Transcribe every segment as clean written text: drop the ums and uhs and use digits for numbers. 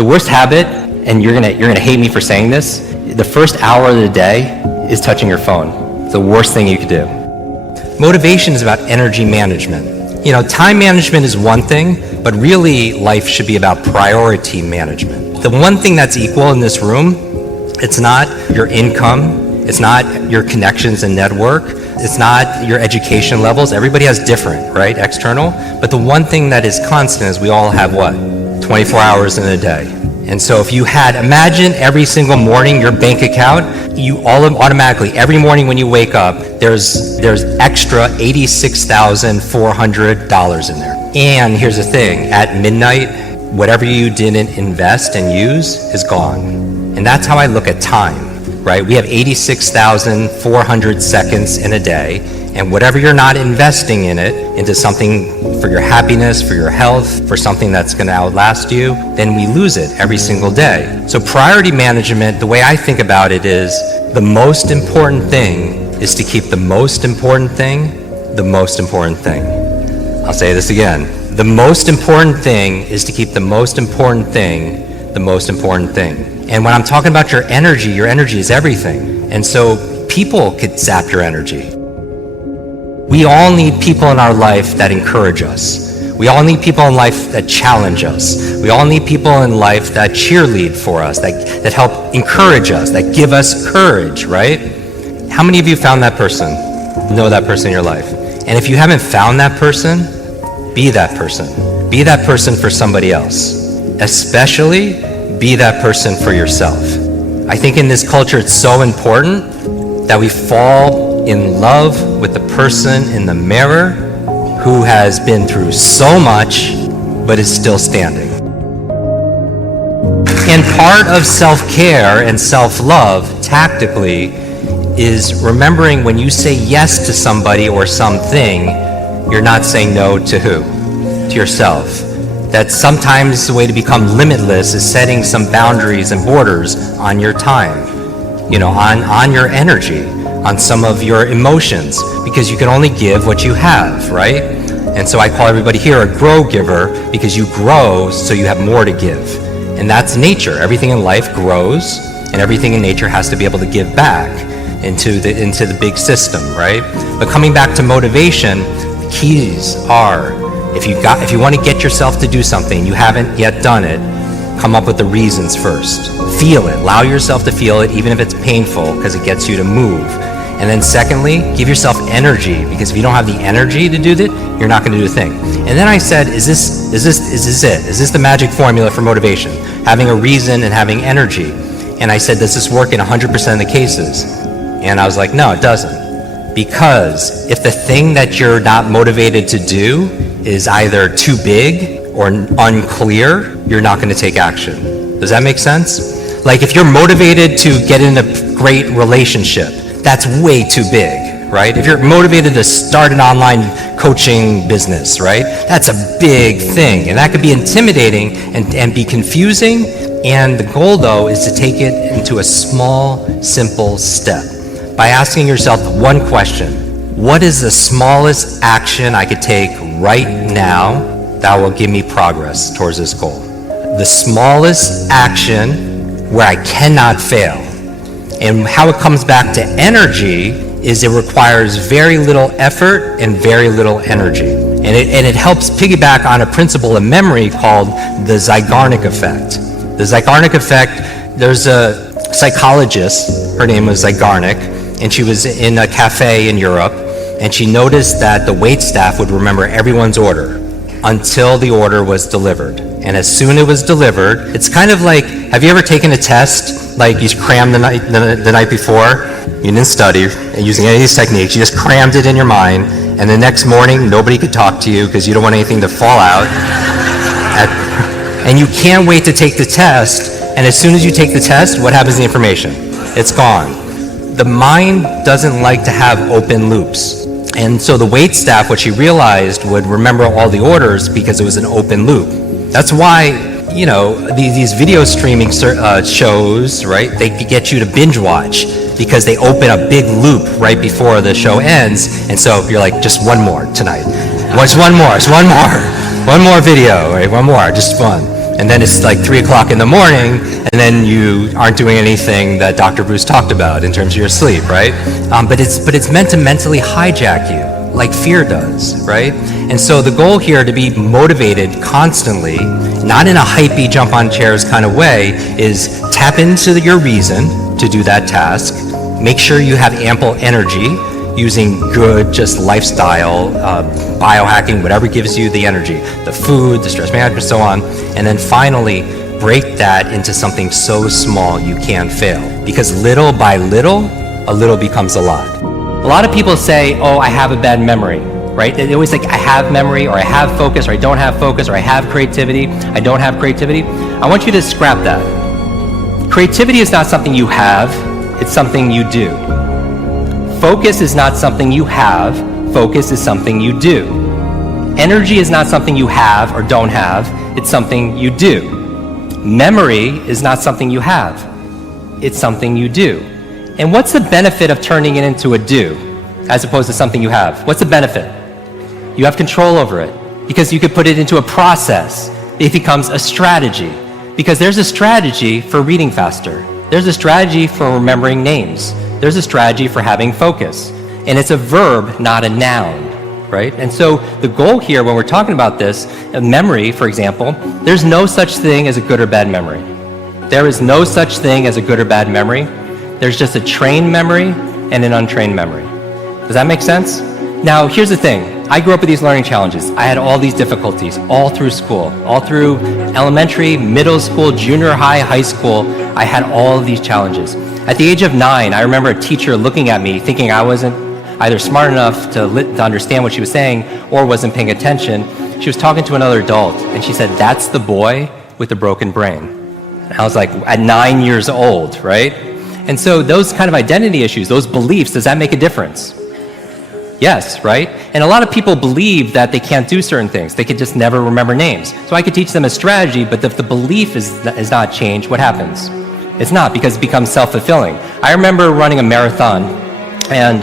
The worst habit, and you're gonna hate me for saying this, the first hour of the day is touching your phone. It's the worst thing you could do. Motivation is about energy management. You know, time management is one thing, but really life should be about priority management. The one thing that's equal in this room, it's not your income, it's not your connections and network, it's not your education levels. Everybody has different, right, external. But the one thing that is constant is we all have what? 24 hours in a day. And so if you had, imagine every single morning your bank account, you all automatically, every morning when you wake up, there's extra $86,400 in there. And here's the thing, at midnight, whatever you didn't invest and use is gone. And that's how I look at time, right? We have 86,400 seconds in a day, and whatever you're not investing in it, into something for your happiness, for your health, for something that's gonna outlast you, then we lose it every single day. So priority management, the way I think about it is, the most important thing is to keep the most important thing, the most important thing. I'll say this again. The most important thing is to keep the most important thing, the most important thing. And when I'm talking about your energy is everything. And so people could zap your energy. We all need people in our life that encourage us. We all need people in life that challenge us. We all need people in life that cheerlead for us, that help encourage us, that give us courage, right? How many of you found that person? Know that person in your life? And if you haven't found that person, be that person. Be that person for somebody else. Especially, be that person for yourself. I think in this culture it's so important that we fall in love with the person in the mirror who has been through so much but is still standing. And part of self-care and self-love tactically is remembering when you say yes to somebody or something, you're not saying no to who? To yourself. That sometimes the way to become limitless is setting some boundaries and borders on your time, you know, on your energy, on some of your emotions, because you can only give what you have, right? And so I call everybody here a grow giver, because you grow so you have more to give. And that's nature. Everything in life grows, and everything in nature has to be able to give back into the big system, right? But coming back to motivation, the keys are, if you want to get yourself to do something, you haven't yet done it, come up with the reasons first. Feel it, allow yourself to feel it, even if it's painful, because it gets you to move. And then secondly, give yourself energy, because if you don't have the energy to do that, you're not going to do a thing. And then I said, is this it? Is this the magic formula for motivation? Having a reason and having energy. And I said, does this work in 100% of the cases? And I was like, no, it doesn't. Because if the thing that you're not motivated to do is either too big or unclear, you're not going to take action. Does that make sense? Like if you're motivated to get in a great relationship, that's way too big, right? If you're motivated to start an online coaching business, right? That's a big thing, and that could be intimidating and be confusing. And the goal, though, is to take it into a small, simple step by asking yourself one question. What is the smallest action I could take right now that will give me progress towards this goal? The smallest action where I cannot fail. And how it comes back to energy is it requires very little effort and very little energy. And it helps piggyback on a principle of memory called the Zeigarnik effect. The Zeigarnik effect, there's a psychologist, her name was Zeigarnik, and she was in a cafe in Europe, and she noticed that the waitstaff would remember everyone's order until the order was delivered. And as soon as it was delivered, it's kind of like, have you ever taken a test, like you crammed the night before, you didn't study, and using any of these techniques, you just crammed it in your mind, and the next morning, nobody could talk to you because you don't want anything to fall out. And you can't wait to take the test, and as soon as you take the test, what happens to the information? It's gone. The mind doesn't like to have open loops. And so the waitstaff, what she realized, would remember all the orders because it was an open loop. That's why, you know, these video streaming shows, right, they could get you to binge watch because they open a big loop right before the show ends. And so you're like, just one more tonight. Just one more video, right? One more, just fun. And then it's like 3 o'clock in the morning, and then you aren't doing anything that Dr. Bruce talked about in terms of your sleep, right? But it's meant to mentally hijack you, like fear does, right? And so the goal here to be motivated constantly, not in a hypey jump on chairs kind of way, is tap into your reason to do that task. Make sure you have ample energy using good just lifestyle, biohacking, whatever gives you the energy, the food, the stress management, so on. And then finally, break that into something so small you can't fail. Because little by little, a little becomes a lot. A lot of people say, oh, I have a bad memory, right? They always think I have memory, or I have focus, or I don't have focus, or I have creativity, I don't have creativity. I want you to scrap that. Creativity is not something you have, it's something you do. Focus is not something you have, focus is something you do. Energy is not something you have or don't have, it's something you do. Memory is not something you have, it's something you do. And what's the benefit of turning it into a do, as opposed to something you have? What's the benefit? You have control over it, because you could put it into a process. It becomes a strategy, because there's a strategy for reading faster. There's a strategy for remembering names. There's a strategy for having focus. And it's a verb, not a noun, right? And so the goal here when we're talking about this, memory, for example, there's no such thing as a good or bad memory. There is no such thing as a good or bad memory. There's just a trained memory and an untrained memory. Does that make sense? Now, here's the thing. I grew up with these learning challenges. I had all these difficulties all through school, all through elementary, middle school, junior high, high school. I had all of these challenges. At the age of 9, I remember a teacher looking at me thinking I wasn't either smart enough to understand what she was saying or wasn't paying attention. She was talking to another adult, and she said, "That's the boy with the broken brain." And I was like, at 9 years old, right? And so those kind of identity issues, those beliefs, does that make a difference? Yes, right? And a lot of people believe that they can't do certain things. They could just never remember names. So I could teach them a strategy, but if the belief is not changed, what happens? It's not, because it becomes self-fulfilling. I remember running a marathon, and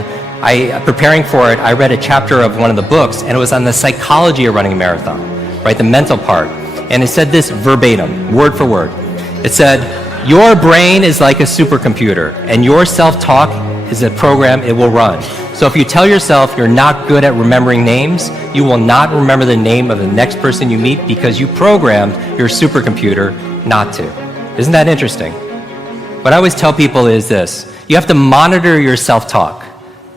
preparing for it, I read a chapter of one of the books, and it was on the psychology of running a marathon, right? The mental part. And it said this verbatim, word for word. It said, your brain is like a supercomputer, and your self-talk is a program it will run. So if you tell yourself you're not good at remembering names, you will not remember the name of the next person you meet because you programmed your supercomputer not to. Isn't that interesting? What I always tell people is this: you have to monitor your self-talk.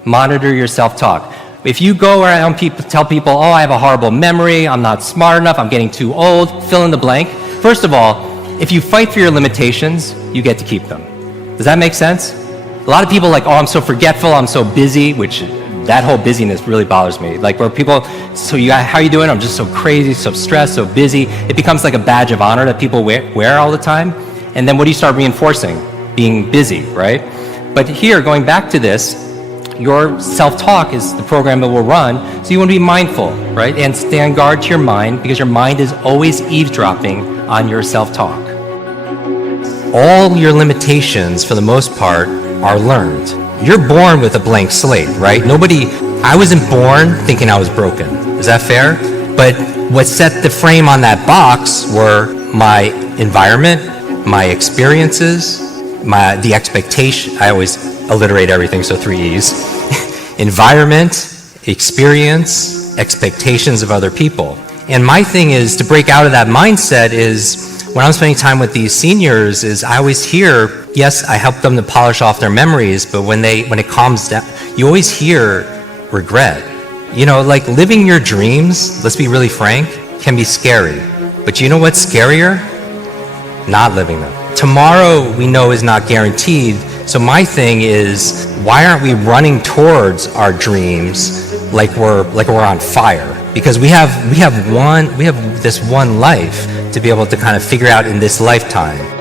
Monitor your self-talk. If you go around tell people, oh, I have a horrible memory, I'm not smart enough, I'm getting too old, fill in the blank. First of all, if you fight for your limitations, you get to keep them. Does that make sense? A lot of people are like, oh, I'm so forgetful, I'm so busy, which that whole busyness really bothers me. Like where people, how are you doing? I'm just so crazy, so stressed, so busy. It becomes like a badge of honor that people wear all the time. And then what do you start reinforcing? Being busy, right? But here, going back to this, your self-talk is the program that will run, so you want to be mindful, right? And stand guard to your mind, because your mind is always eavesdropping on your self-talk. All your limitations, for the most part, are learned. You're born with a blank slate, right? I wasn't born thinking I was broken. Is that fair? But what set the frame on that box were my environment, my experiences, the expectation. I always alliterate everything, so 3 E's. Environment, experience, expectations of other people. And my thing is to break out of that mindset is, when I'm spending time with these seniors, is I always hear, yes, I help them to polish off their memories, but when it calms down, you always hear regret. You know, like living your dreams, let's be really frank, can be scary. But you know what's scarier? Not living them. Tomorrow we know is not guaranteed, so my thing is, why aren't we running towards our dreams like we're on fire? Because we have this one life to be able to kind of figure out in this lifetime.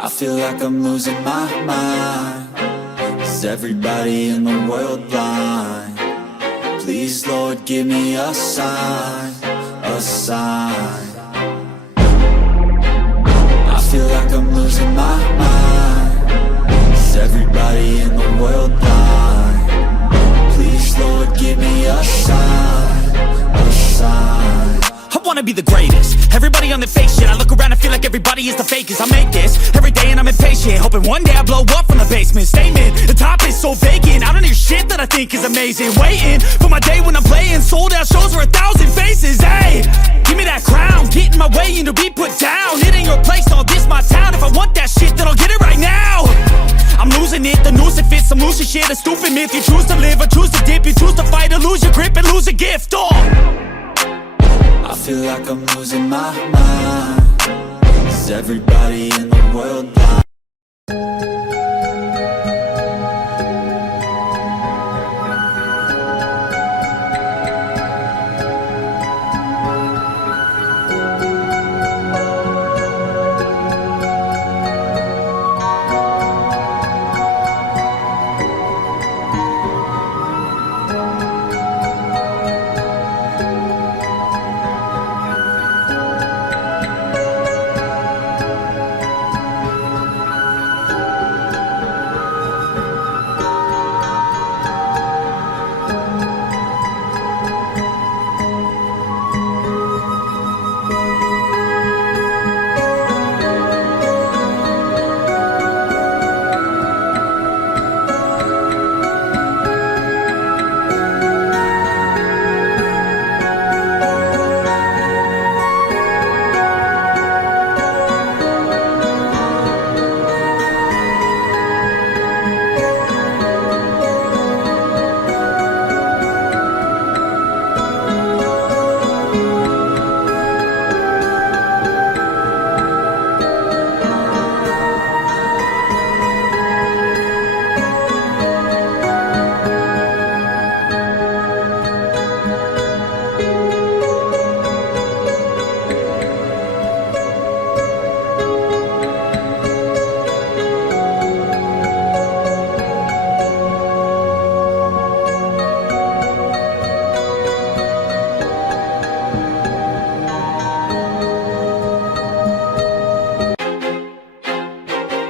I feel like I'm losing my mind. Is everybody in the world blind? Please, Lord, give me a sign, a sign. I feel like I'm losing my mind. Is everybody in the world blind? Please, Lord, give me a sign, a sign. I wanna be the greatest. Everybody on the fake shit. I look around and feel like everybody is the fakest. I make this every day and I'm impatient, hoping one day I blow up from the basement. Statement, the top is so vacant. I don't hear shit that I think is amazing. Waiting for my day when I'm playing sold out shows for 1,000 faces. Hey, give me that crown, get in my way and to be put down. It ain't your place, no, this my town. If I want that shit, then I'll get it right now. I'm losing it, the noose it fits, I'm losing shit. A stupid myth, you choose to live or choose to dip. You choose to fight or lose your grip and lose a gift. Oh, I feel like I'm losing my mind. Is everybody in the world blind?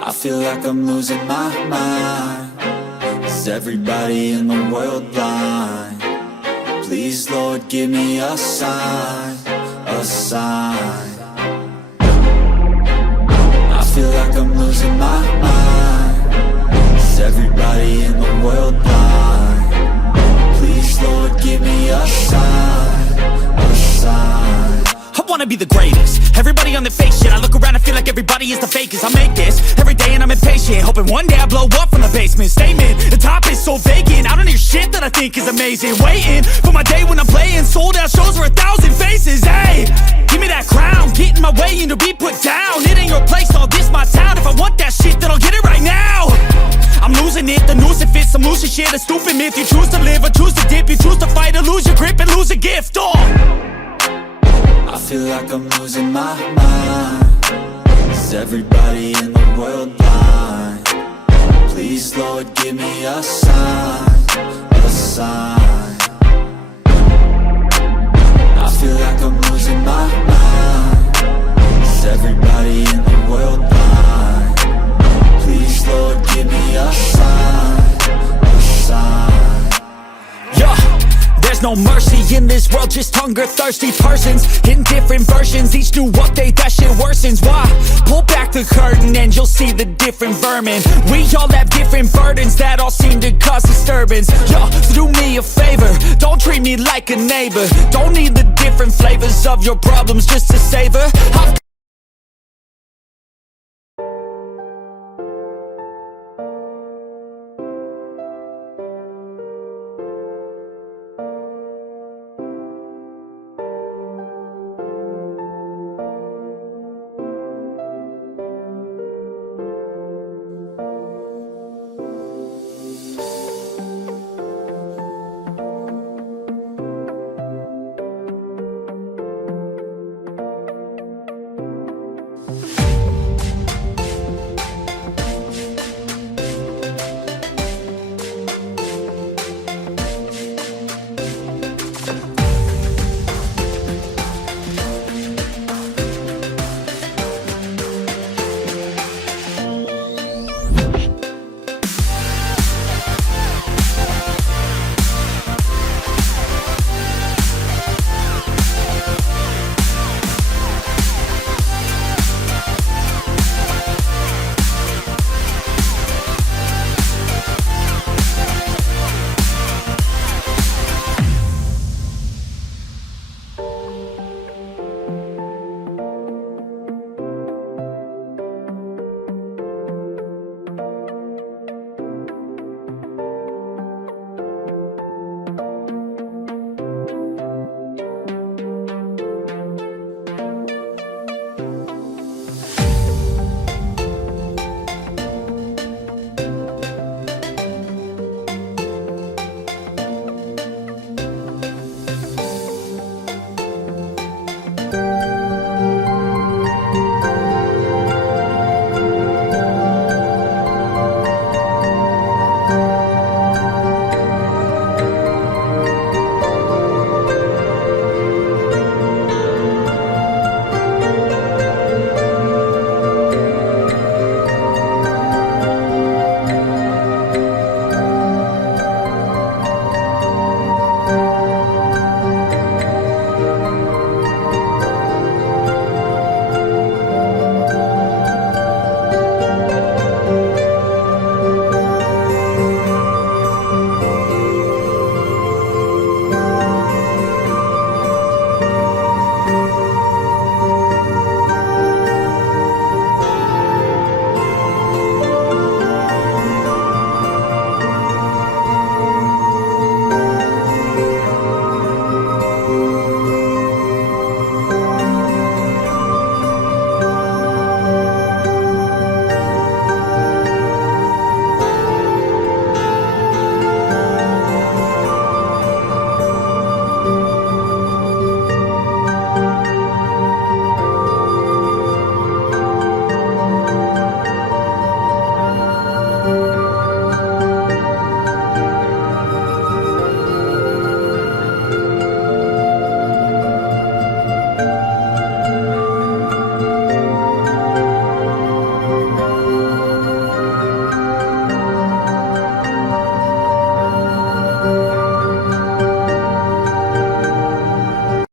I feel like I'm losing my mind. Is everybody in the world blind? Please, Lord, give me a sign, a sign. I feel like I'm losing my mind. Is everybody in the world blind? Please, Lord, give me a sign, a sign. I wanna be the greatest. Everybody on the fake shit. I look around and feel like everybody is the fakest. I make this every day and I'm impatient, hoping one day I blow up from the basement. Statement, the top is so vacant. I don't hear shit that I think is amazing. Waiting for my day when I'm playing sold out shows for 1,000 faces. Hey, give me that crown, get in my way and to be put down. It ain't your place, no, this my town. If I want that shit, then I'll get it right now. I'm losing it, the noose it fits, I'm losing shit. A stupid myth, you choose to live or choose to dip. You choose to fight or lose your grip and lose a gift. Oh, I feel like I'm losing my mind. Is everybody in the world blind? Please, Lord, give me a sign, a sign. I feel like I'm losing my mind. Is everybody in the world blind? Please, Lord, give me a sign, a sign. Yeah, there's no mercy in this world, just hunger-thirsty persons in different versions. Each new update, that shit worsens. Why? Pull back the curtain and you'll see the different vermin. We all have different burdens that all seem to cause disturbance. Yo, so do me a favor, don't treat me like a neighbor. Don't need the different flavors of your problems just to savor.